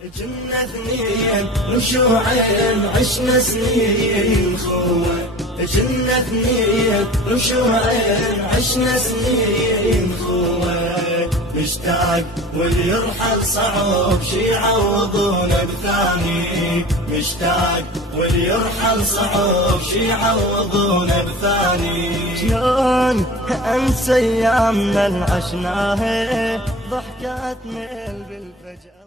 جنة اثنين رشوعين عشنا سنين خوة، جنة اثنين رشوعين عشنا سنين خوة. مشتاق واللي يرحل صعب شي يعوضونه بثاني، مشتاق واللي يرحل صعب شي يعوضونه بثاني. شلون انسى ايامنا اللي عشناها ضحكات ميل بالفجأة.